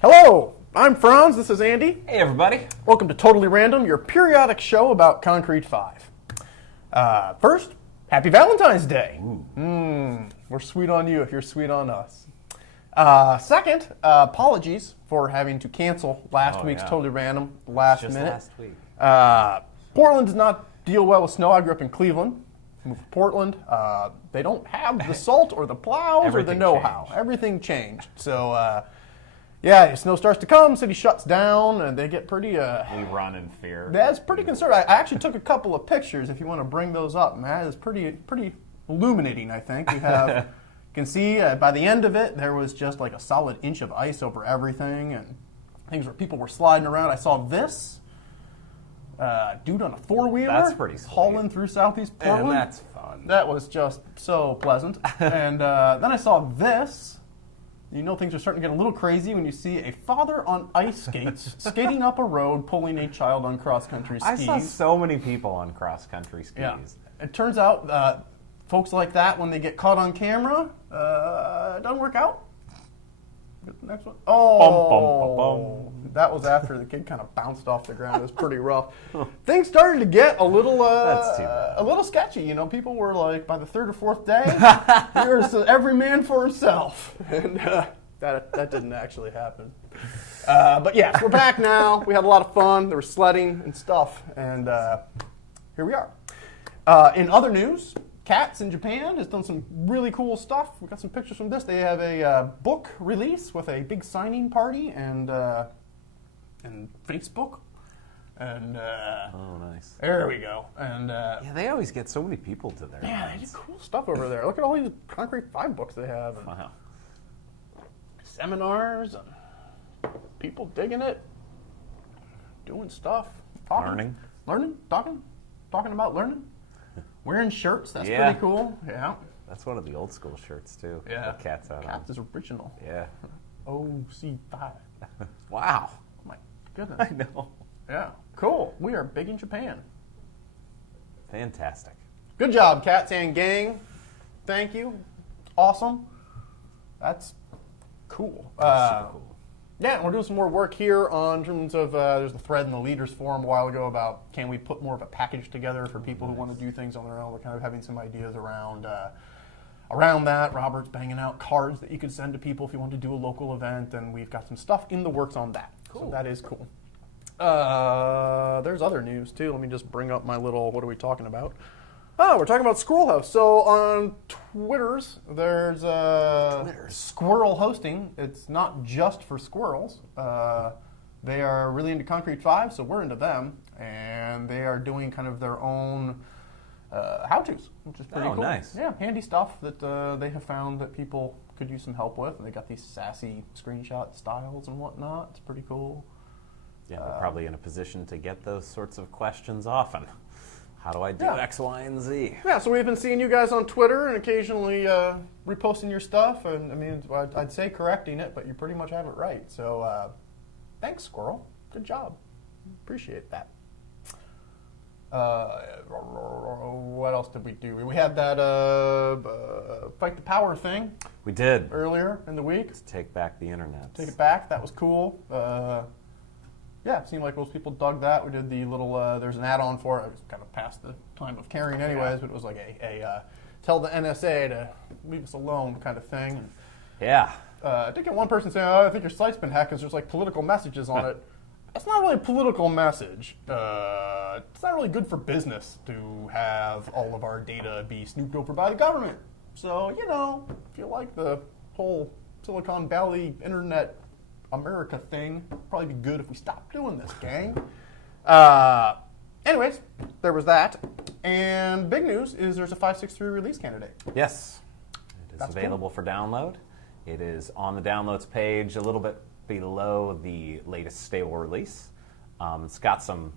Hello, I'm Franz, this is Andy. Hey everybody. Welcome to Totally Random, your periodic show about concrete5. First, happy Valentine's Day. We're sweet on you if you're sweet on us. Second, apologies for having to cancel last week's Totally Random last minute. Last week. Portland does not deal well with snow. I grew up in Cleveland. Moved to Portland. They don't have the salt or the plows or the know-how. Everything changed. So, yeah, snow starts to come, city shuts down, and they get pretty... we run in fear. That's pretty concerning. I actually took a couple of pictures, if you want to bring those up, man. It's pretty illuminating, I think. You have... You can see by the end of it, there was just like a solid inch of ice over everything, and things where people were sliding around. I saw this dude on a four-wheeler. That's pretty sweet. Hauling through Southeast Portland. And that's fun. That was just so pleasant. And then I saw this. You know things are starting to get a little crazy when you see a father on ice skates skating up a road pulling a child on cross-country skis. I saw so many people on cross-country skis. Yeah. It turns out folks like that, when they get caught on camera, it doesn't work out. Get the next one. Oh, that was after the kid kind of bounced off the ground. It was pretty rough. Things started to get a little sketchy. You know, people were like, by the third or fourth day, here's every man for himself, and that didn't actually happen. But yes, we're back now. We had a lot of fun. There was sledding and stuff, and here we are. In other news, Cats in Japan has done some really cool stuff. We got some pictures from this. They have a book release with a big signing party and Facebook. And oh, nice. There we go. And yeah, they always get so many people to their yeah, they do cool stuff over there. Look at all these concrete5 books they have. And wow. Seminars and people digging it, doing stuff, talking about learning. Wearing shirts, that's pretty cool. Yeah. That's one of the old school shirts, too. Yeah. The Cats out Cats is original. Yeah. OC5. Wow. My goodness. I know. Yeah. Cool. We are big in Japan. Fantastic. Good job, Cats and gang. Thank you. Awesome. That's cool. Super cool. Yeah, and we're doing some more work here on terms of, there's a thread in the Leaders Forum a while ago about can we put more of a package together for people who want to do things on their own. We're kind of having some ideas around that. Robert's banging out cards that you could send to people if you want to do a local event, and we've got some stuff in the works on that. Cool. So that is cool. There's other news, too. Let me just bring up my little, what are we talking about? Oh, we're talking about Squirrel Host. So on Twitters, there's Squirrel Hosting. It's not just for squirrels. They are really into concrete5, so we're into them. And they are doing kind of their own how-tos, which is pretty cool. Nice. Yeah, handy stuff that they have found that people could use some help with. And they got these sassy screenshot styles and whatnot. It's pretty cool. Yeah, they're probably in a position to get those sorts of questions often. How do I do X, Y, and Z? Yeah, so we've been seeing you guys on Twitter and occasionally reposting your stuff. And I mean, I'd say correcting it, but you pretty much have it right. So thanks, Squirrel. Good job. Appreciate that. What else did we do? We had that Fight the Power thing. We did. Earlier in the week. Let's take back the internet. Take it back. That was cool. Yeah, it seemed like most people dug that. We did the little, there's an add-on for it. It was kind of past the time of carrying anyways, but it was like a tell the NSA to leave us alone kind of thing. And, yeah. I did get one person saying, oh, I think your site's been hacked because there's like political messages on it. That's not really a political message. It's not really good for business to have all of our data be snooped over by the government. So, you know, if you like the whole Silicon Valley internet America thing, probably be good if we stopped doing this, gang. Anyways, there was that. And big news is there's a 5.6.3 release candidate. Yes. It is available cool. for download. It is on the downloads page a little bit below the latest stable release. It's got some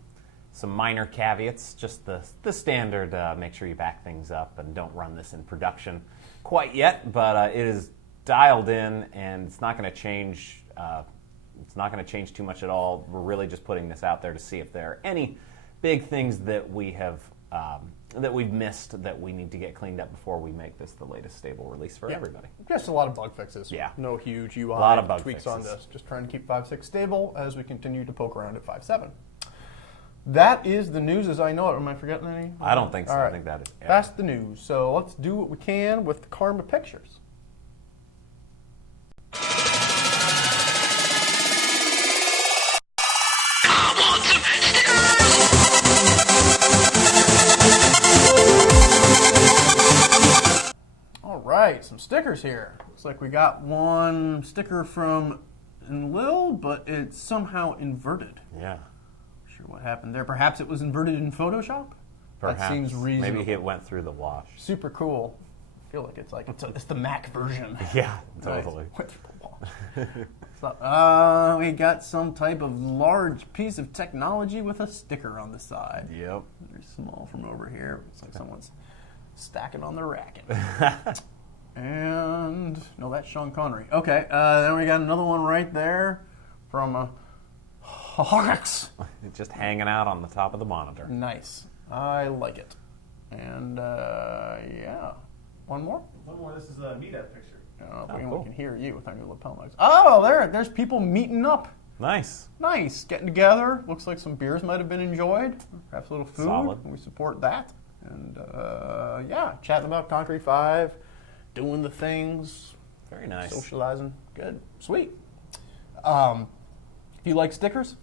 minor caveats, just the standard, make sure you back things up and don't run this in production quite yet, but it is dialed in and it's not going to change. It's not going to change too much at all. We're really just putting this out there to see if there are any big things that we have that we've missed that we need to get cleaned up before we make this the latest stable release for everybody. Just a lot of bug fixes. Yeah. No huge UI lot of bug tweaks fixes. on this. Just trying to keep 5.6 stable as we continue to poke around at 5.7. That is the news as I know it. Am I forgetting any? I don't think so. All right. I think that is. Yeah. That's the news. So let's do what we can with the Karma pictures. All right, some stickers here. Looks like we got one sticker from Enlil, but it's somehow inverted. Yeah. Sure what happened there. Perhaps it was inverted in Photoshop? Perhaps. That seems reasonable. Maybe it went through the wash. Super cool. I feel like it's the Mac version. Yeah, totally. Nice. Went through the wash. So, we got some type of large piece of technology with a sticker on the side. Yep. Very small from over here. Looks like someone's stacking on the racket. And no, that's Sean Connery. Okay, then we got another one right there from Hawks. Just hanging out on the top of the monitor. Nice. I like it. And yeah, one more. One more. This is a meetup picture. I don't know if we cool. can hear you with our new lapel mics. Oh, there's people meeting up. Nice. Nice, getting together. Looks like some beers might have been enjoyed. Perhaps a little food. Solid. We support that. And yeah, chatting about concrete5, doing the things, Very nice. socializing. Good, sweet. If you like stickers,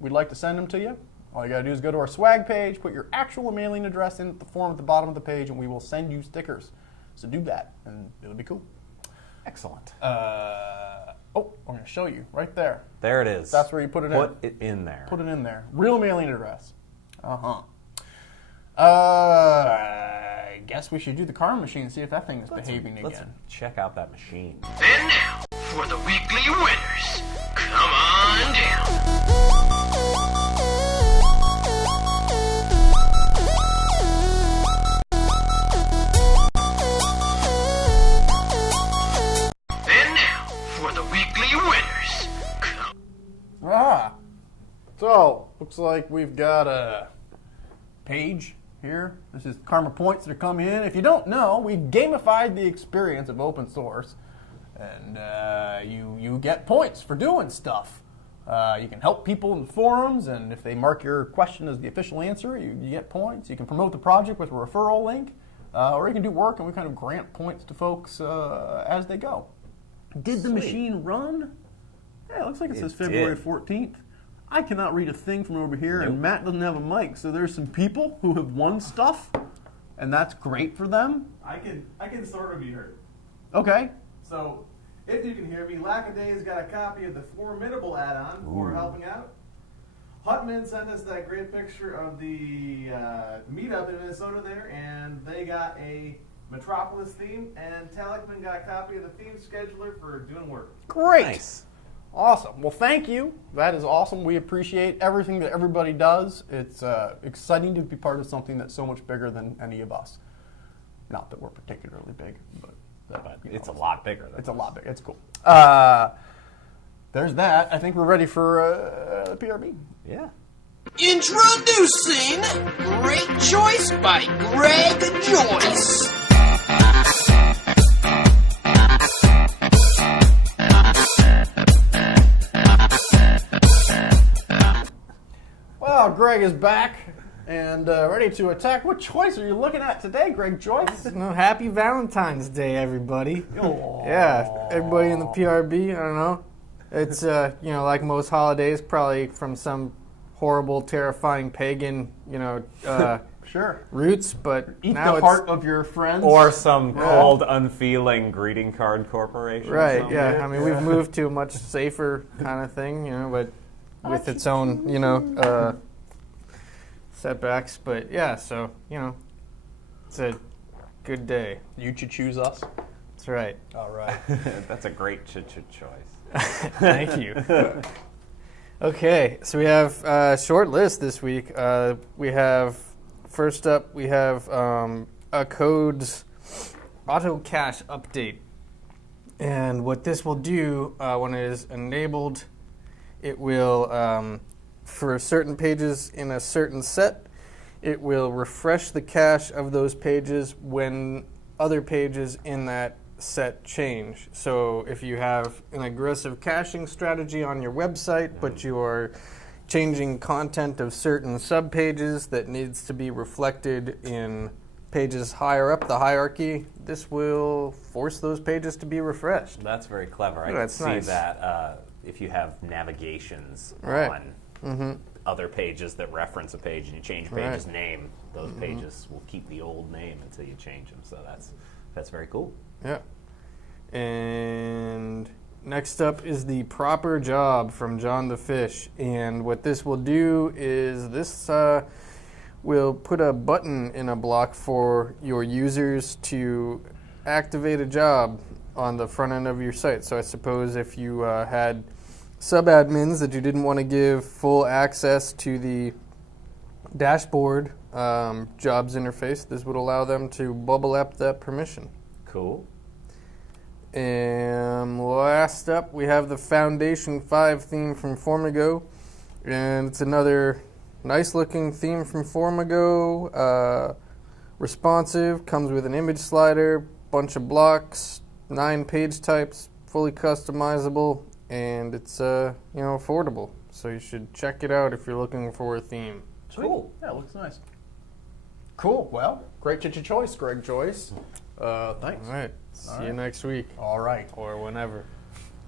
we'd like to send them to you. All you gotta do is go to our swag page, put your actual mailing address in the form at the bottom of the page, and we will send you stickers. So do that, and it'll be cool. Excellent. Oh, I'm gonna show you right there. There it is. That's where you put it in. Put it in there. Put it in there. Real mailing address. I guess we should do the Karma machine and see if that thing is behaving Let's again. check out that machine. And now, for the weekly winners, come on down. And now, for the weekly winners, come So, looks like we've got a page here. This is Karma points that are coming in. If you don't know, we gamified the experience of open source, and you get points for doing stuff. You can help people in the forums, and if they mark your question as the official answer, you get points. You can promote the project with a referral link, or you can do work, and we kind of grant points to folks as they go. Did the machine run? Yeah, it looks like it says February did. 14th. I cannot read a thing from over here, and Matt doesn't have a mic, so there's some people who have won stuff, and that's great for them. I can sort of be heard. Okay. So, if you can hear me, Lackaday's got a copy of the Formidable add-on for helping out. Hutman sent us that great picture of the meetup in Minnesota there, and they got a Metropolis theme, and Talikman got a copy of the theme scheduler for doing work. Great. Nice. Awesome. Well, thank you. That is awesome. We appreciate everything that everybody does. It's exciting to be part of something that's so much bigger than any of us. Not that we're particularly big, but It's a lot bigger. It's a lot bigger. It's cool. There's that. I think we're ready for PRB. Yeah. Introducing Great Choice by Greg Joyce. Well, Greg is back and ready to attack. What choice are you looking at today, Greg Joyce? No, happy Valentine's Day, everybody. Oh. Yeah, everybody in the PRB, I don't know. It's, like most holidays, probably from some horrible, terrifying pagan, Sure. roots, but Eat now the it's... heart of your friends. Or some cold, unfeeling greeting card corporation. Right, or yeah. something. I mean, we've moved to a much safer kind of thing, but with its own, setbacks. But yeah, so, it's a good day. You should choose us. That's right. All right. That's a great choice. Thank you. Okay, so we have a short list this week. First up, we have a code's auto cache update. And what this will do when it is enabled, it will, for certain pages in a certain set, it will refresh the cache of those pages when other pages in that set change. So if you have an aggressive caching strategy on your website, but you are changing content of certain subpages that needs to be reflected in pages higher up the hierarchy, this will force those pages to be refreshed. That's very clever. I That's can see nice. that if you have navigations Right. on other pages that reference a page and you change a page's name, those pages will keep the old name until you change them. So that's very cool. Yeah. And next up is the proper job from John the Fish. And what this will do is this will put a button in a block for your users to activate a job on the front end of your site. So I suppose if you had sub-admins that you didn't want to give full access to the dashboard jobs interface, this would allow them to bubble up that permission. Cool. And last up, we have the Foundation 5 theme from Formigo. And it's another nice-looking theme from Formigo. Responsive, comes with an image slider, bunch of blocks, 9 page types, fully customizable, and it's affordable. So you should check it out if you're looking for a theme. Cool. Yeah, it looks nice. Cool. Well, great choice, Greg Joyce. Thanks. All right. See you next week. All right. Or whenever.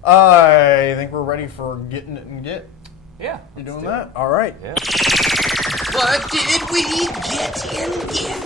I think we're ready for getting it and get. Yeah. You doing that? All right. Yeah. What did we get in get?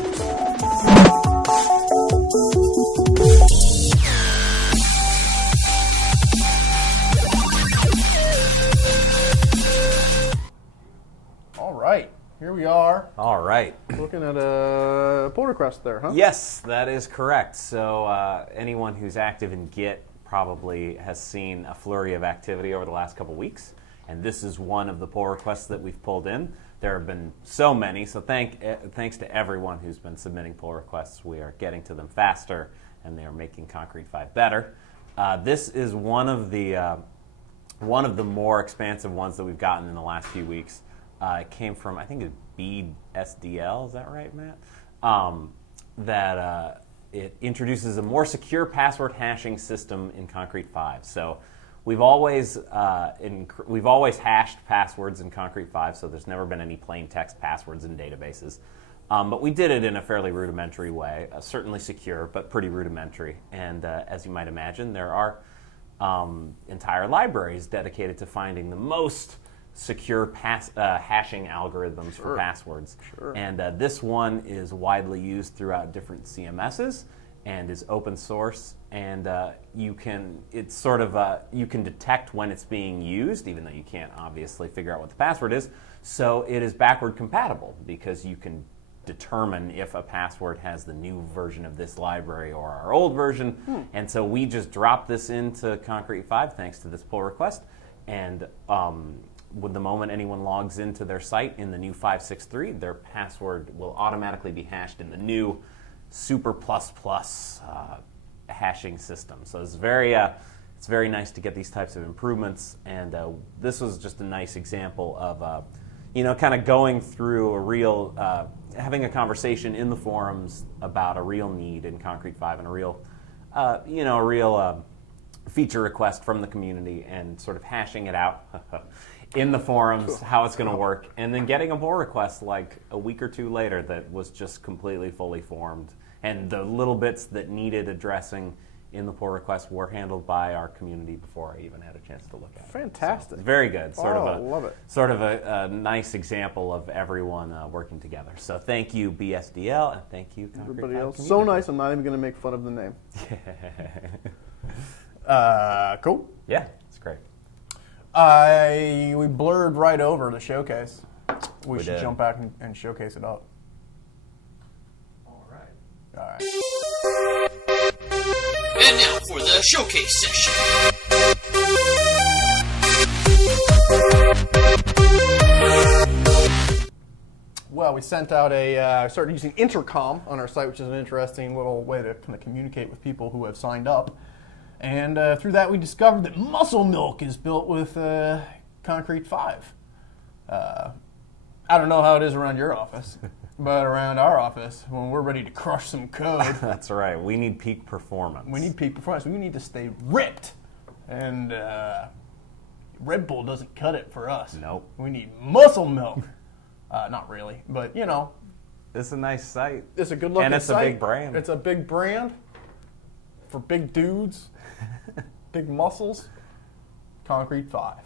All right. Here we are. All right. Looking at a pull request there, huh? Yes, that is correct. So anyone who's active in Git probably has seen a flurry of activity over the last couple weeks, and this is one of the pull requests that we've pulled in. There have been so many, so thanks to everyone who's been submitting pull requests. We are getting to them faster, and they are making concrete5 better. This is one of the more expansive ones that we've gotten in the last few weeks. It came from, I think it's BSDL, is that right, Matt? It introduces a more secure password hashing system in concrete5. So we've always hashed passwords in concrete5, so there's never been any plain text passwords in databases. But we did it in a fairly rudimentary way, certainly secure, but pretty rudimentary. And as you might imagine, there are entire libraries dedicated to finding the most secure hashing algorithms for passwords. And this one is widely used throughout different CMSs and is open source. And you can detect when it's being used, even though you can't obviously figure out what the password is. So it is backward compatible because you can determine if a password has the new version of this library or our old version. And so we just dropped this into concrete5 thanks to this pull request. And with the moment anyone logs into their site in the new 563, their password will automatically be hashed in the new Super Plus Plus hashing system. So it's very nice to get these types of improvements. And this was just a nice example of kind of going through a real, having a conversation in the forums about a real need in concrete5 and a real feature request from the community and sort of hashing it out in the forums, how it's going to work, and then getting a pull request like a week or two later that was just completely fully formed. And the little bits that needed addressing in the pull request were handled by our community before I even had a chance to look at it. Fantastic. So, very good. Love it. Sort of a nice example of everyone working together. So thank you, BSDL, and thank you, Everybody concrete5 else. community. So nice. I'm not even going to make fun of the name. Cool. Yeah, it's great. We blurred right over the showcase. We should did. jump back and showcase it up. All right. All right. And now for the showcase session. Well, we sent out started using intercom on our site, which is an interesting little way to kind of communicate with people who have signed up. And through that, we discovered that Muscle Milk is built with concrete5. I don't know how it is around your office, but around our office, when we're ready to crush some code, That's right. We need peak performance. we need peak performance. We need to stay ripped. And Red Bull doesn't cut it for us. Nope. We need muscle milk. Not really, but you know. It's a nice site. It's a good looking And it's site. a big brand. It's a big brand for big dudes, big muscles. Concrete5.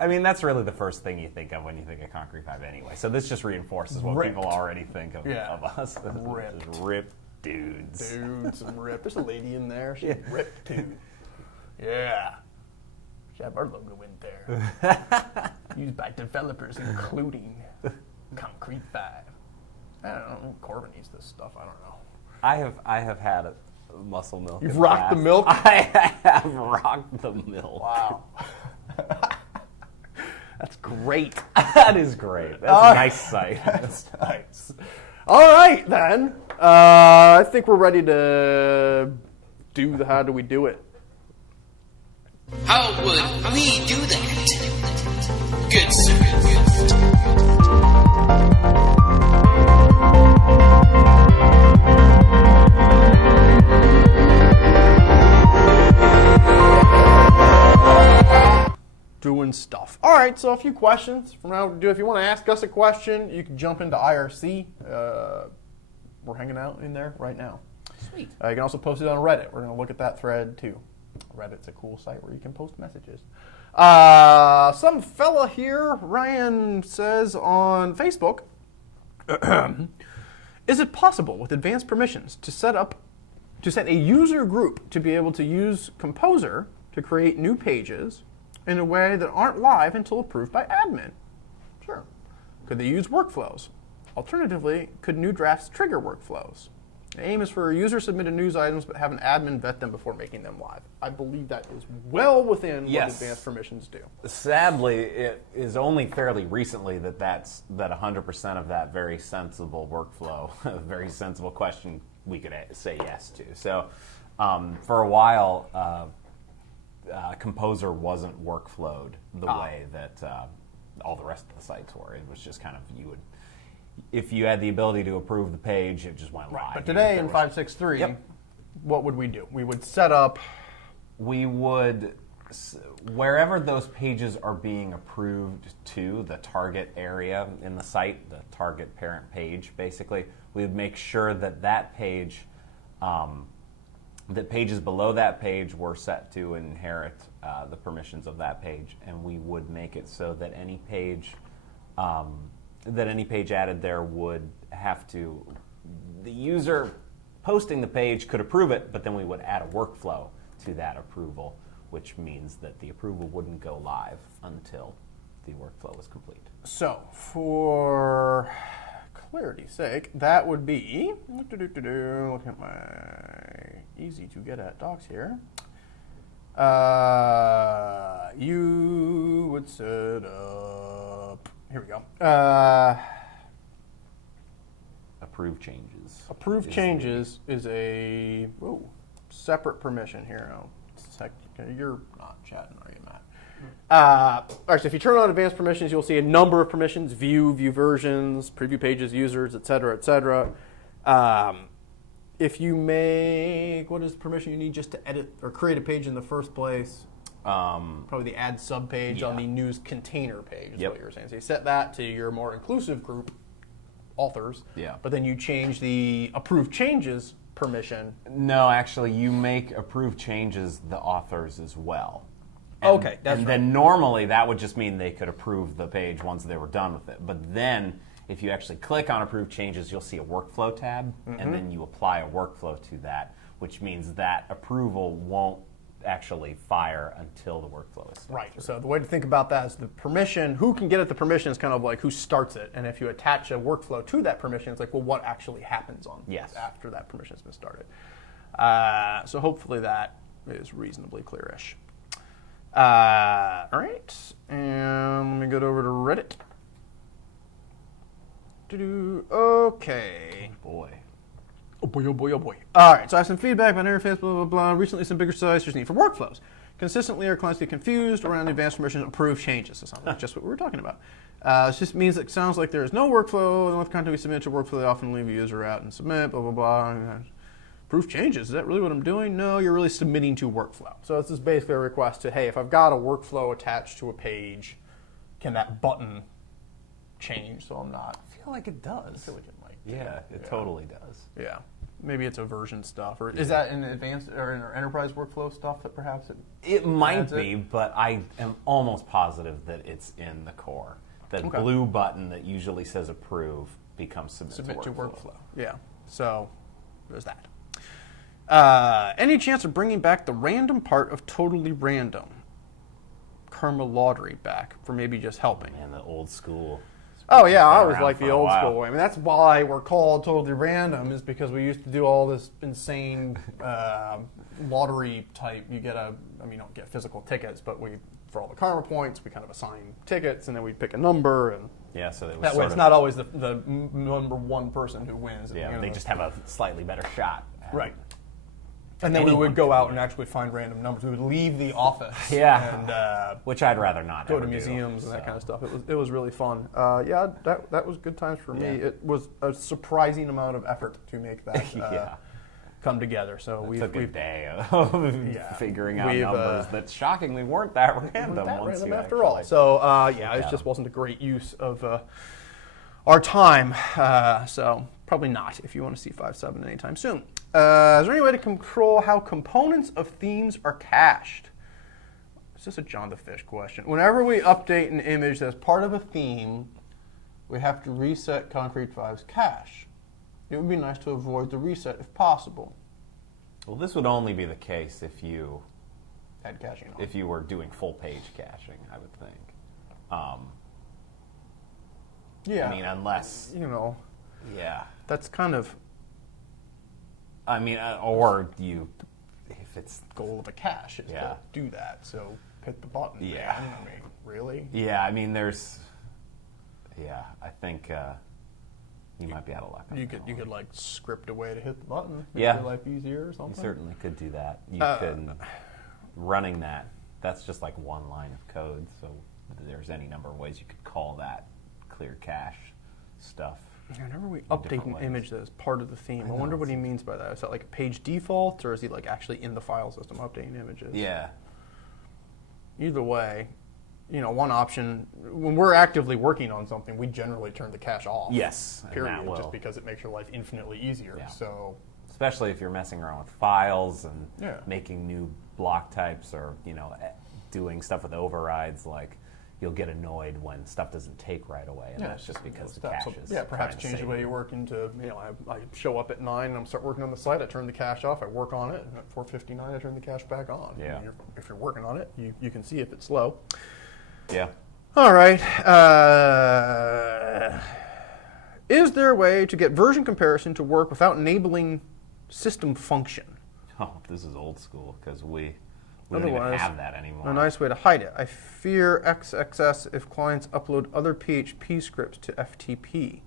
I mean, that's really the first thing you think of when you think of concrete5 anyway. So this just reinforces what Ripped. people already think of us. Ripped. Just ripped dudes. Dudes and ripped. There's a lady in there. She's ripped too. Yeah. Should have our logo in there. Used by developers, including Concrete5. I don't know. Corbin needs this stuff. I don't know. I have had a muscle milk. You've in rocked the past. milk? I have rocked the milk. Wow. That's great. That is great. That's a nice site. That's nice. All right, then. I think we're ready to do the how do we do it. How would we do that? Good sir. Doing stuff. All right, so a few questions from how to do. If you want to ask us a question, you can jump into IRC. We're hanging out in there right now. Sweet. You can also post it on Reddit. We're going to look at that thread too. Reddit's a cool site where you can post messages. Some fella here, Ryan, says on Facebook, is it possible with advanced permissions to set a user group to be able to use Composer to create new pages in a way that aren't live until approved by admin? Sure. Could they use workflows? Alternatively, could new drafts trigger workflows? The aim is for user-submitted news items, but have an admin vet them before making them live. I believe that is well within what advanced permissions do. Sadly, it is only fairly recently that 100% of that very sensible workflow, a very sensible question, we could say yes to. So, for a while, Composer wasn't workflowed the way that all the rest of the sites were. It was just kind of if you had the ability to approve the page, it just went live. But today in 563, what would we do? We would set up. We would, wherever those pages are being approved to, the target area in the site, the target parent page, basically, we would make sure that page, that pages below that page were set to inherit the permissions of that page, and we would make it so that any page added there would have to, the user posting the page could approve it, but then we would add a workflow to that approval, which means that the approval wouldn't go live until the workflow was complete. So, for clarity's sake, that would be, looking at my easy to get at docs here, you would set up, here we go, Approve changes. approve changes is a separate permission here. You're not chatting, are you, Matt? All right, so if you turn on advanced permissions, you'll see a number of permissions: view versions, preview pages, users, etc., etc. If you make, what is the permission you need just to edit or create a page in the first place? Probably the add sub page on the news container page is what you were saying. So you set that to your more inclusive group, authors. Yeah. But then you change the approve changes permission. No, actually, you make approve changes the authors as well. Okay, that's and then normally that would just mean they could approve the page once they were done with it. But then if you actually click on approve changes, you'll see a workflow tab, and then you apply a workflow to that, which means that approval won't actually fire until the workflow is started. Right. So the way to think about that is the permission, who can get at the permission is kind of like who starts it. And if you attach a workflow to that permission, it's like, well, what actually happens on after that permission has been started. So hopefully that is reasonably clearish. All right. And let me go over to Reddit. Okay. Oh boy. Oh boy, oh boy, oh boy. All right, so I have some feedback about interface, blah, blah, blah. Recently, some bigger sites just need for workflows. consistently, our clients get confused around advanced permissions approved changes. That's not just what we were talking about. It just means it sounds like there is no workflow, and with content we submit to workflow, they often leave a user out and submit, blah, blah, blah. Approve changes. Is that really what I'm doing? No, you're really submitting to workflow. So this is basically a request to, hey, if I've got a workflow attached to a page, can that button change so I'm not? I feel like it does. I feel like it might. Yeah, it totally does. Yeah. Maybe it's a version stuff. Or is that in advanced or in our enterprise workflow stuff that perhaps It might be, it? but I am almost positive that it's in the core. That blue button that usually says approve becomes submit to workflow. Yeah. So there's that. Any chance of bringing back the random part of Totally Random? Karma Lottery back for maybe just helping. And the old school. Oh yeah, I always around like for the a old while. school way. I mean, that's why we're called Totally Random, is because we used to do all this insane lottery type. You don't get physical tickets, but for all the karma points, we kind of assign tickets, and then we pick a number, and Yeah, so it was that way it's not always the number one person who wins. Yeah, they just have a slightly better shot. Right. And then we would go out and actually find random numbers. We would leave the office. Yeah. And which I'd rather not go ever to do, museums and that so. kind of stuff. It was really fun. That was good times for me. Yeah. It was a surprising amount of effort to make that Yeah. come together. So It we've took a we've day of figuring out numbers that shockingly weren't that random. that once random you after all. actually- So it just wasn't a great use of our time. So probably not if you want to see 5.7 anytime soon. Is there any way to control how components of themes are cached? Is this a John the Fish question? Whenever we update an image that's part of a theme, we have to reset concrete5's cache. It would be nice to avoid the reset if possible. Well, this would only be the case if you Add caching on. if you were doing full page caching, I would think. Yeah. I mean, unless that's kind of I mean, or if it's goal of a cache is Yeah. to do that. So hit the button. Yeah. Man. I mean, really? I mean, I think you might be out of luck. on You that could one. like script a way to hit the button. Make Yeah. your life easier or You something. certainly could do that. You could running that. That's just like one line of code. So there's any number of ways you could call that clear cache stuff. Whenever we update different an ways. image that is part of the theme, I wonder what he means by that. Is that like a page default, or is he like actually in the file system updating images? Yeah. Either way, one option, when we're actively working on something, we generally turn the cache off. Yes. and Period. that will. Just because it makes your life infinitely easier. Yeah. So Especially if you're messing around with files and Yeah. making new block types, or doing stuff with overrides, like you'll get annoyed when stuff doesn't take right away, and that's just because the cache is perhaps trying to change the save way it. you work into, I show up at 9 and I start working on the site, I turn the cache off, I work on it, and at 4:59 I turn the cache back on. Yeah. And if you're working on it, you can see if it's slow. Yeah. All right. Is there a way to get version comparison to work without enabling system function? Oh, this is old school because we don't even Otherwise, have that anymore. A nice way to hide it. I fear XXS if clients upload other PHP scripts to FTP.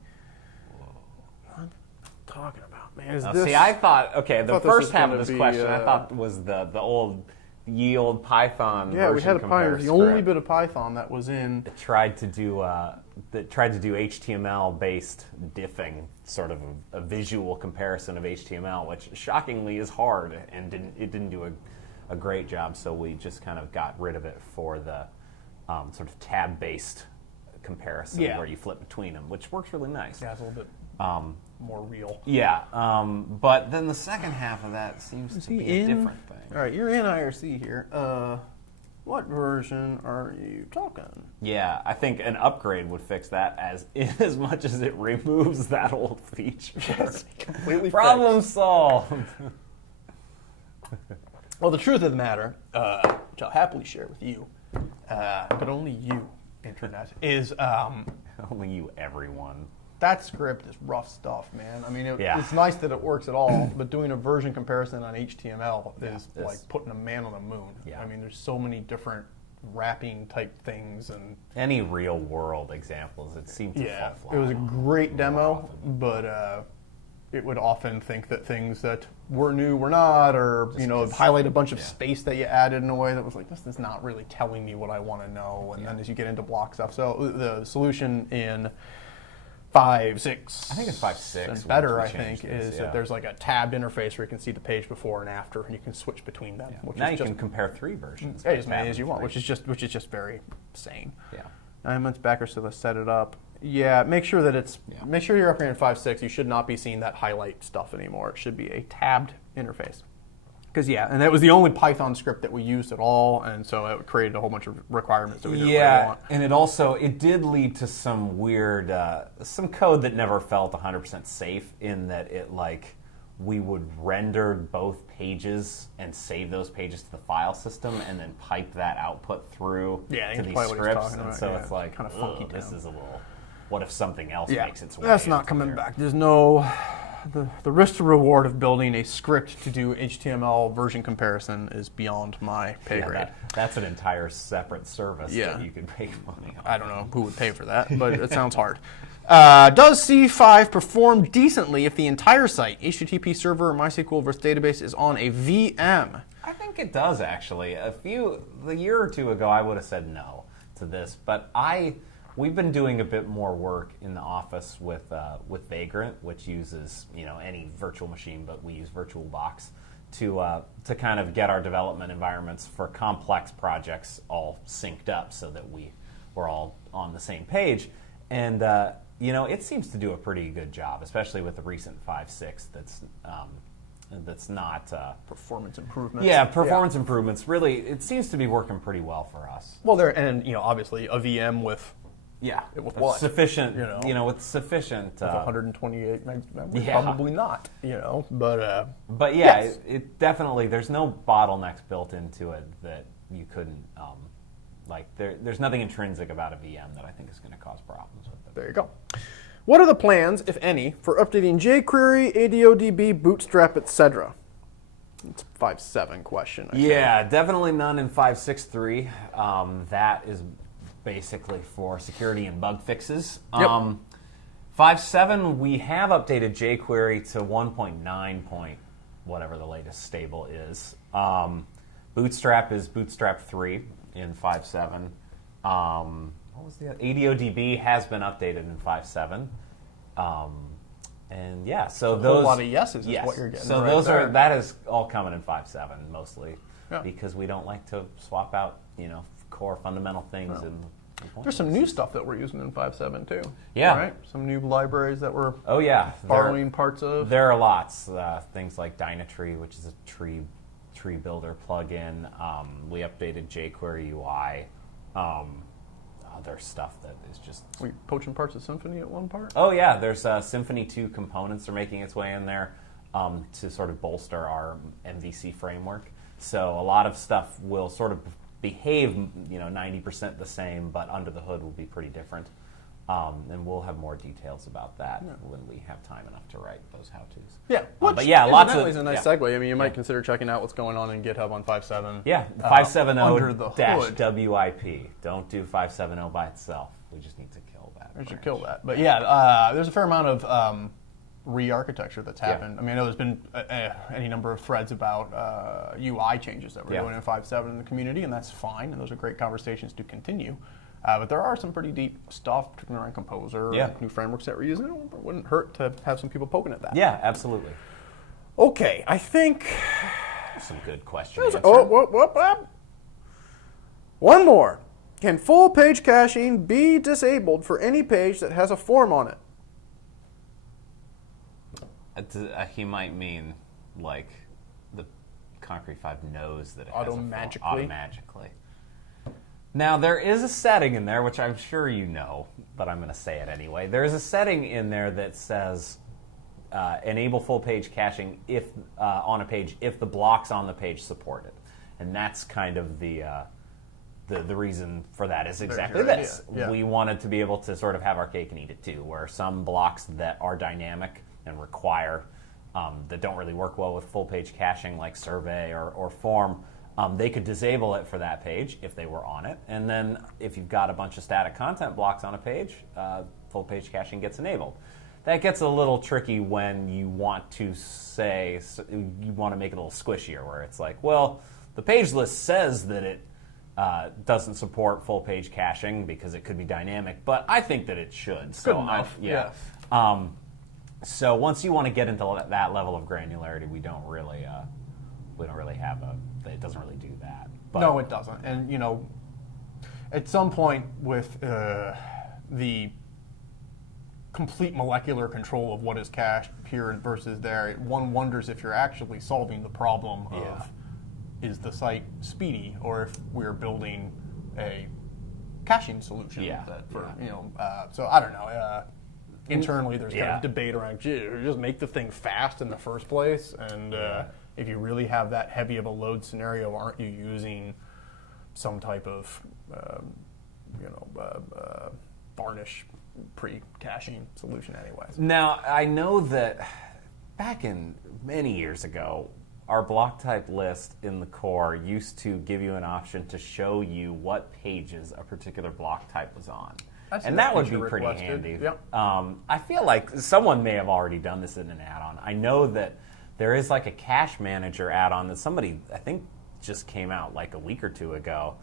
What am I talking about, man? Is Now, this, see, I thought the thought this first was half gonna of this be, question I thought was the old ye old Python. yeah, we version had a compare Python. The only script bit of Python that was in. that tried to do HTML based diffing, sort of a visual comparison of HTML, which shockingly is hard and didn't do a great job. So we just kind of got rid of it for the sort of tab based comparison Yeah. where you flip between them, which works really nice. Yeah, it's a little bit more real. Yeah, but then the second half of that seems to he be a in? different thing. All right, you're in IRC here. What version are you talking? Yeah, I think an upgrade would fix that as much as it removes that old feature. Yes, completely Problem solved. Well, the truth of the matter, which I'll happily share with you, but only you, Internet, is Only you, everyone. that script is rough stuff, man. I mean, Yeah. it's nice that it works at all, but doing a version comparison on HTML is it's- like putting a man on the moon. Yeah. I mean, there's so many different wrapping type things, and Any real world examples, it seemed to fall flat. it was a on great more demo, often. but it would often think that things that were new were not, or highlight a bunch of space that you added in a way that was like, this is not really telling me what I want to know. And then as you get into block stuff, so the solution in 5.6, I think it's 5.6 and better, I think, is that there's like a tabbed interface where you can see the page before and after, and you can switch between them. Which now is you can compare 3 versions. as many as you want, which is just very sane. Yeah. 9 months backwards, so let's set it up. Yeah, make sure that make sure you're upgrading 5.6. You should not be seeing that highlight stuff anymore. It should be a tabbed interface. Because and that was the only Python script that we used at all, and so it created a whole bunch of requirements that we didn't really want. And it did lead to some weird, some code that never felt 100% safe, in that we would render both pages and save those pages to the file system, and then pipe that output through to these scripts. And so it's like, kind of funky. This is a little. What if something else makes its way? That's not coming back. There's no the risk to reward of building a script to do HTML version comparison is beyond my pay grade. That's an entire separate service that you could pay money on. I don't know who would pay for that, but it sounds hard. Does C5 perform decently if the entire site, HTTP server or MySQL versus database, is on a VM? I think it does, actually. A year or two ago, I would have said no to this, but we've been doing a bit more work in the office with Vagrant, which uses any virtual machine, but we use VirtualBox to kind of get our development environments for complex projects all synced up so that we're all on the same page. And it seems to do a pretty good job, especially with the recent 5.6 that's not performance improvements. Yeah, performance improvements. Really, it seems to be working pretty well for us. Well, obviously a VM with what? Sufficient, with sufficient... With 128 memory, probably not, but yeah, it definitely, there's no bottlenecks built into it that you couldn't, there's nothing intrinsic about a VM that I think is going to cause problems with it. There you go. What are the plans, if any, for updating jQuery, ADODB, Bootstrap, etc.? It's a 5.7 question. I think. Definitely none in 5.6.3. That is basically for security and bug fixes. 5.7, we have updated jQuery to 1.9 point, whatever the latest stable is. Bootstrap is Bootstrap 3 in 5.7. What was the other? ADODB has been updated in 5.7. And so a those whole lot of yeses is what you're getting. So right there. that is all coming in 5.7 mostly, because we don't like to swap out core fundamental things. And there's some new stuff that we're using in 5.7 too. Yeah, right. Some new libraries that we're borrowing parts of. There are lots. Things like Dynatree, which is a tree builder plugin. We updated jQuery UI. Other stuff that is just... Were you poaching parts of Symfony at one part? Oh, yeah. There's Symfony 2 components are making its way in there to sort of bolster our MVC framework. So a lot of stuff will sort of behave, 90% the same, but under the hood will be pretty different. And we'll have more details about that when we have time enough to write those how-tos. Yeah. But lots of... is a nice segue. I mean, you might consider checking out what's going on in GitHub on 5.7. Yeah, 5.7.0-WIP. Don't do 5.7.0 by itself. We just need to kill that. We should kill that. But there's a fair amount of re-architecture that's happened. I mean, I know there's been any number of threads about UI changes that we're doing in 5.7 in the community, and that's fine, and those are great conversations to continue. But there are some pretty deep stuff, particularly around Composer, new frameworks that we're using. It wouldn't hurt to have some people poking at that. Yeah, absolutely. Okay, I think... Some good questions. One more. Can full page caching be disabled for any page that has a form on it? He might mean, like, the concrete5 knows that it automatically. Has a form automatically. Now, there is a setting in there, which I'm sure you know, but I'm going to say it anyway. There is a setting in there that says enable full page caching if on a page if the blocks on the page support it. And that's kind of the reason for that is exactly this. Yeah. We wanted to be able to sort of have our cake and eat it too, where some blocks that are dynamic and require, that don't really work well with full page caching, like survey or form, they could disable it for that page if they were on it. And then if you've got a bunch of static content blocks on a page, full page caching gets enabled. that gets a little tricky when you want to say, you want to make it a little squishier, where it's like, well, the page list says that it doesn't support full page caching because it could be dynamic, but I think that it should. Good enough. Yeah. So once you want to get into that level of granularity, we don't really have it doesn't really do that. But no, it doesn't. And you know, at some point with the complete molecular control of what is cached here versus there, one wonders if you're actually solving the problem of is the site speedy, or if we're building a caching solution. Yeah. So I don't know. Internally, there's kind of debate around, just make the thing fast in the first place, and if you really have that heavy of a load scenario, aren't you using some type of varnish pre-caching solution anyways? Now, I know that back in many years ago, our block type list in the core used to give you an option to show you what pages a particular block type was on. And that would be pretty handy. Yep. I feel like someone may have already done this in an add-on. I know that there is like a cache manager add-on that somebody, I think, just came out like a week or two ago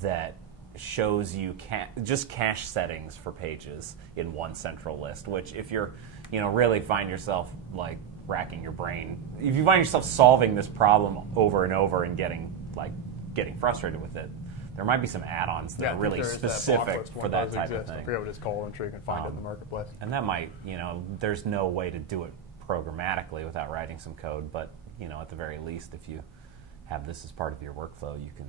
that shows you just cache settings for pages in one central list, which if you're, really find yourself like racking your brain, if you find yourself solving this problem over and over and getting frustrated with it, there might be some add-ons that are really specific for that type of thing. I forget what it's called. I'm sure you can find it in the marketplace. And that might, there's no way to do it programmatically without writing some code, but, at the very least, if you have this as part of your workflow, you can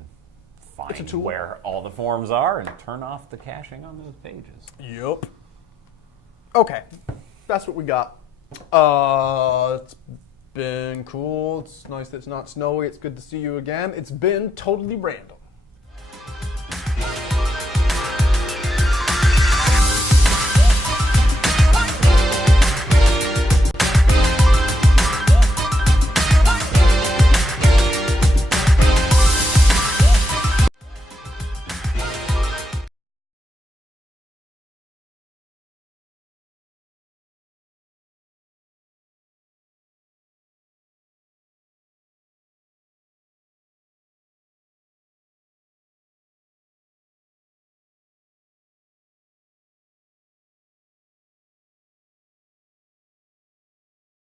find where all the forms are and turn off the caching on those pages. Yep. Okay. That's what we got. It's been cool. It's nice that it's not snowy. It's good to see you again. It's been totally random.